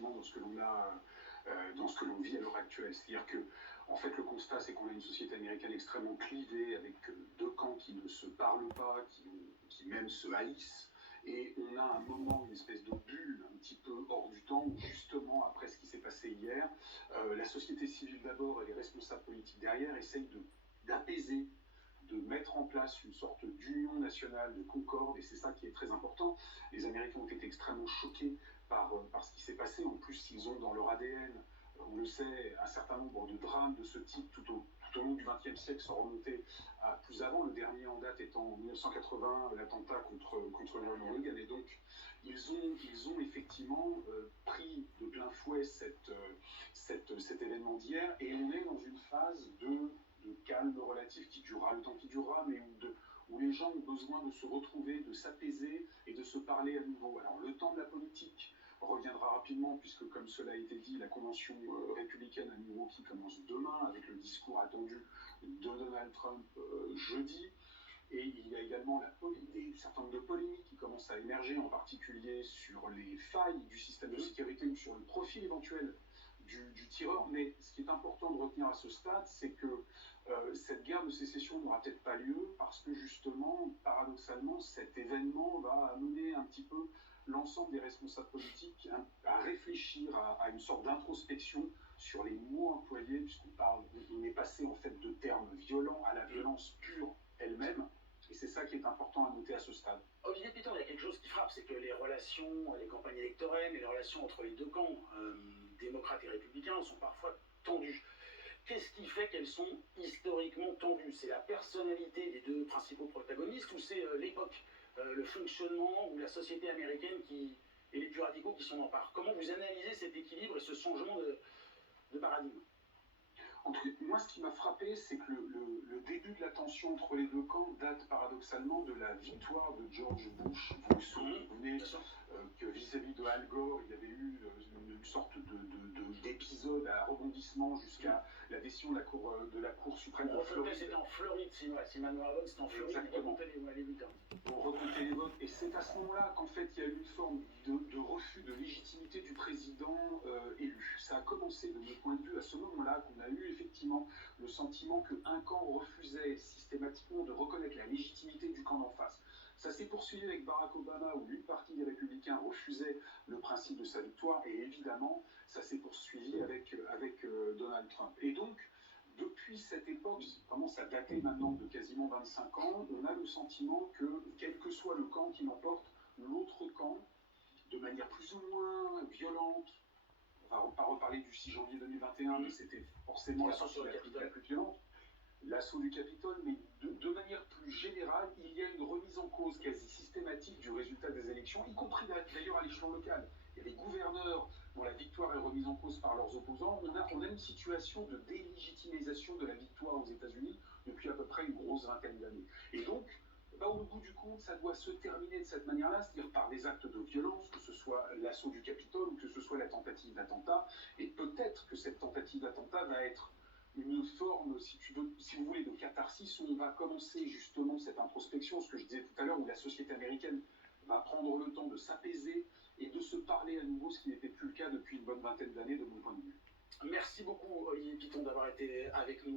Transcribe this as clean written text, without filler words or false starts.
effectivement dans ce que dans ce que l'on vit à l'heure actuelle. C'est-à-dire que, en fait, le constat, c'est qu'on a une société américaine extrêmement clivée, avec deux camps qui ne se parlent pas, qui même se haïssent. Et on a un moment, une espèce de bulle un petit peu hors du temps, où justement, après ce qui s'est passé hier, la société civile d'abord et les responsables politiques derrière essayent d'apaiser, de mettre en place une sorte d'union nationale, de concorde, et c'est ça qui est très important. Les Américains ont été extrêmement choqués par ce qui s'est passé. En plus, ils ont dans leur ADN, on le sait, un certain nombre de drames de ce type tout au long du XXe siècle, sans remonter à plus avant, le dernier en date étant en 1980, l'attentat contre Ronald Reagan. Et donc, ils ont effectivement pris de plein fouet cet événement d'hier, et on est dans une phase de calme relatif qui durera le temps qui durera, mais où les gens ont besoin de se retrouver, de s'apaiser et de se parler à nouveau. Alors, le temps de la politique reviendra rapidement, puisque, comme cela a été dit, la convention républicaine à nouveau qui commence demain, avec le discours attendu de Donald Trump jeudi. Et il y a également un certain nombre de polémiques qui commencent à émerger, en particulier sur les failles du système de sécurité ou sur le profil éventuel du tireur. Mais ce qui est important de retenir à ce stade, c'est que cette guerre de sécession n'aura peut-être pas lieu parce que justement, paradoxalement, cet événement va amener un petit peu l'ensemble des responsables politiques à réfléchir à une sorte d'introspection sur les mots employés, puisqu'on est passé en fait de termes violents à la violence pure elle-même. Et c'est ça qui est important à noter à ce stade. Olivier Piton, il y a quelque chose qui frappe, c'est que les relations, les campagnes électorales et les relations entre les deux camps, démocrates et républicains, sont parfois tendues. Qu'est-ce qui fait qu'elles sont historiquement tendues? C'est la personnalité des deux principaux protagonistes ou c'est l'époque, le fonctionnement ou la société américaine et les plus radicaux qui s'en emparent? Comment vous analysez cet équilibre et ce changement de paradigme? En tout cas, moi, ce qui m'a frappé, c'est que le début de la tension entre les deux camps date paradoxalement de la victoire de George Bush. Vous vous souvenez que vis-à-vis de Al Gore, il y avait eu une sorte d'épisode à rebondissement jusqu'à la décision de la Cour suprême de Floride. C'était en Floride, si ma mémoire est bonne, c'était en Floride. Exactement. On recomptait les votes. Et c'est à ce moment-là qu'en fait, il y a eu une forme de refus de légitimité du président élu. Ça a commencé, de mon point de vue, à ce moment-là qu'on a eu effectivement le sentiment qu'un camp refusait systématiquement de reconnaître la légitimité du camp d'en face. Ça s'est poursuivi avec Barack Obama, où une partie des républicains refusait le principe de sa victoire, et évidemment, ça s'est poursuivi avec Donald Trump. Et donc, depuis cette époque, qui commence à dater maintenant de quasiment 25 ans, on a le sentiment que, quel que soit le camp qui l'emporte, l'autre camp, de manière plus ou moins violente, on ne va pas reparler du 6 janvier 2021, mais c'était forcément la partie la plus violente, l'assaut du Capitole, mais de manière plus générale, il y a une remise en cause quasi systématique du résultat des élections, y compris d'ailleurs à l'échelon local. Il y a des gouverneurs dont la victoire est remise en cause par leurs opposants. On a une situation de délégitimisation de la victoire aux États-Unis depuis à peu près une grosse vingtaine d'années. Et donc, au bout du compte, ça doit se terminer de cette manière-là, c'est-à-dire par des actes de violence, que ce soit l'assaut du Capitole ou que ce soit la tentative d'attentat. Et peut-être que cette tentative d'attentat va être une forme, si vous voulez, de catharsis, où on va commencer justement cette introspection, ce que je disais tout à l'heure, où la société américaine va prendre le temps de s'apaiser et de se parler à nouveau, ce qui n'était plus le cas depuis une bonne vingtaine d'années de mon point de vue. Merci beaucoup Olivier Piton d'avoir été avec nous.